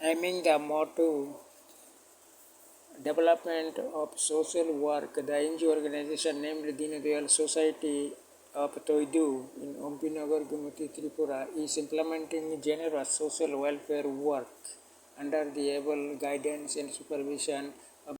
Aiming the motto development of social work, the NGO organization named Deen Society of Toidu in Ompinagar, Gumati, Tripura is implementing generous social welfare work under the able guidance and supervision of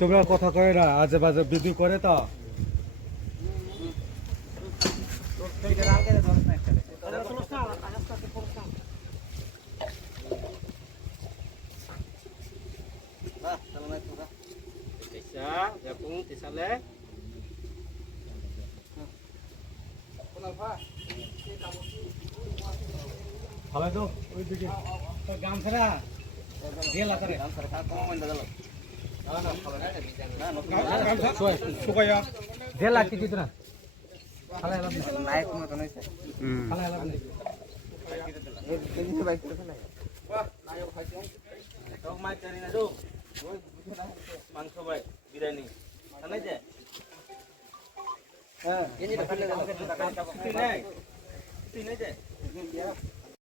তোমরা কথা কয় না আজে বাজে বিধি করে তো ভালো তো ওইদিকে গাম ফেরা গেল আকারে গাম ফেরা কম মন্দা গেল শুকায়া গেল কি কিতনা খালা এলাম নায়ক মত নইছে খালা এলাম নাই এই দিকে বাইক তো না বাহ নায়ক খাইছে টক মাছ চারি না দো ওই মাংস ভাই বিরিয়ানি খানাই দে হ্যাঁ এই যে খালে তুই নাই তুই নাই দে